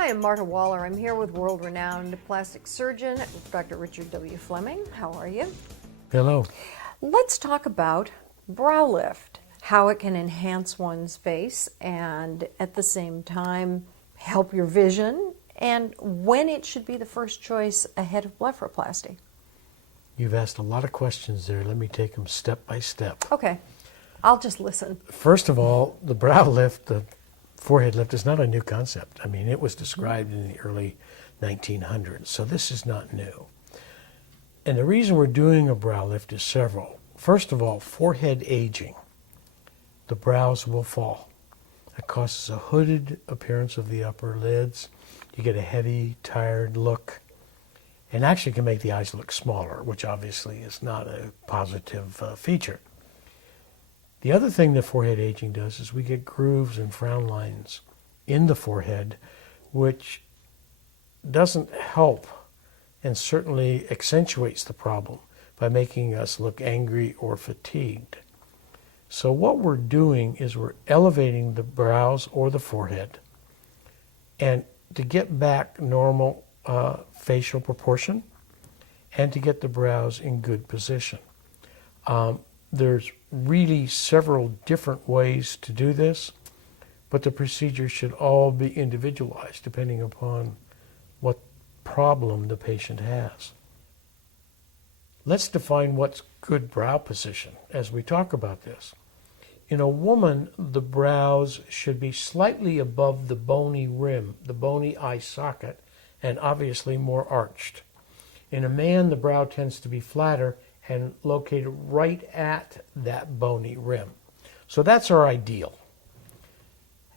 Hi, I'm Marta Waller. I'm here with world-renowned plastic surgeon, Dr. Richard W. Fleming. How are you? Hello. Let's talk about brow lift, how it can enhance one's face and at the same time help your vision, and when it should be the first choice ahead of blepharoplasty. You've asked a lot of questions there. Let me take them step by step. Okay, I'll just listen. First of all, the brow lift, the forehead lift, is not a new concept. I mean, it was described in the early 1900s, so this is not new. And the reason we're doing a brow lift is several. First of all, forehead aging. The brows will fall. That causes a hooded appearance of the upper lids. You get a heavy, tired look, and actually can make the eyes look smaller, which obviously is not a positive feature. The other thing that forehead aging does is we get grooves and frown lines in the forehead, which doesn't help and certainly accentuates the problem by making us look angry or fatigued. So what we're doing is we're elevating the brows or the forehead, and to get back normal facial proportion and to get the brows in good position. There's really several different ways to do this, but the procedure should all be individualized depending upon what problem the patient has. Let's define what's good brow position as we talk about this. In a woman, the brows should be slightly above the bony rim, the bony eye socket, and obviously more arched. In a man, the brow tends to be flatter and located right at that bony rim. So that's our ideal.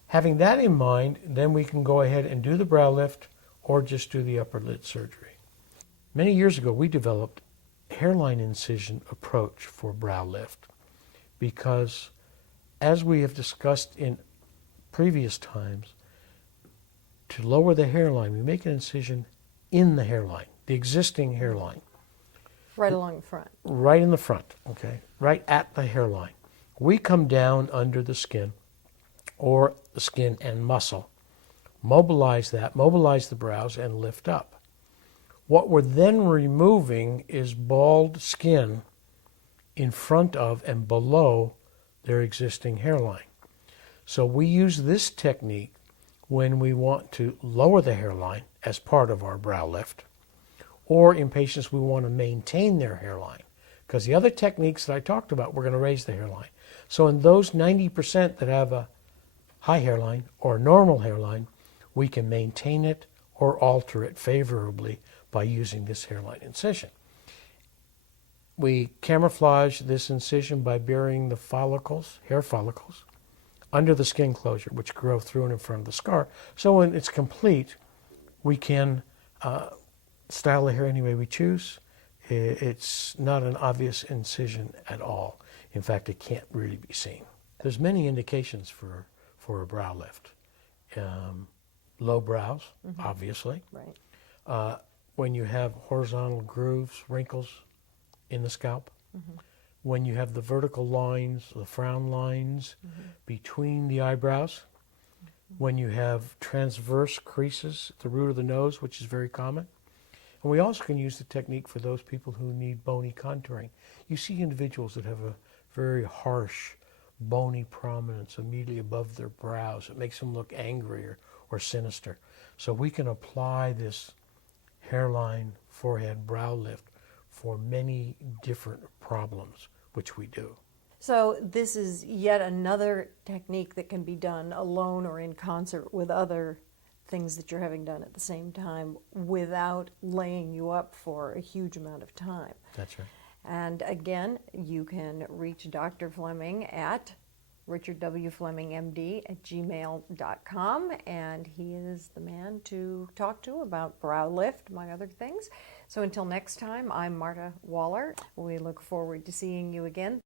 Having that in mind, then we can go ahead and do the brow lift or just do the upper lid surgery. Many years ago, we developed a hairline incision approach for brow lift because, as we have discussed in previous times, to lower the hairline, we make an incision in the hairline, the existing hairline. Right along the front. Right in the front, okay? Right at the hairline. We come down under the skin, or the skin and muscle, mobilize that, mobilize the brows, and lift up. What we're then removing is bald skin in front of and below their existing hairline. So we use this technique when we want to lower the hairline as part of our brow lift, or in patients we want to maintain their hairline. Because the other techniques that I talked about, we're going to raise the hairline. So in those 90% that have a high hairline or normal hairline, we can maintain it or alter it favorably by using this hairline incision. We camouflage this incision by burying the follicles, hair follicles, under the skin closure, which grow through and in front of the scar. So when it's complete, we can style the hair any way we choose. It's not an obvious incision at all. In fact, it can't really be seen. There's many indications for a brow lift. Low brows, obviously. Right. When you have horizontal grooves, wrinkles in the scalp. When you have the vertical lines, the frown lines between the eyebrows. When you have transverse creases at the root of the nose, which is very common. And we also can use the technique for those people who need bony contouring. You see individuals that have a very harsh bony prominence immediately above their brows. It makes them look angry or sinister. So we can apply this hairline, forehead, brow lift for many different problems, which we do. So this is yet another technique that can be done alone or in concert with other things that you're having done at the same time without laying you up for a huge amount of time. That's right. And again, you can reach Dr. Fleming at richardwflemingmd@gmail.com, and he is the man to talk to about brow lift, among other things. So until next time, I'm Marta Waller. We look forward to seeing you again.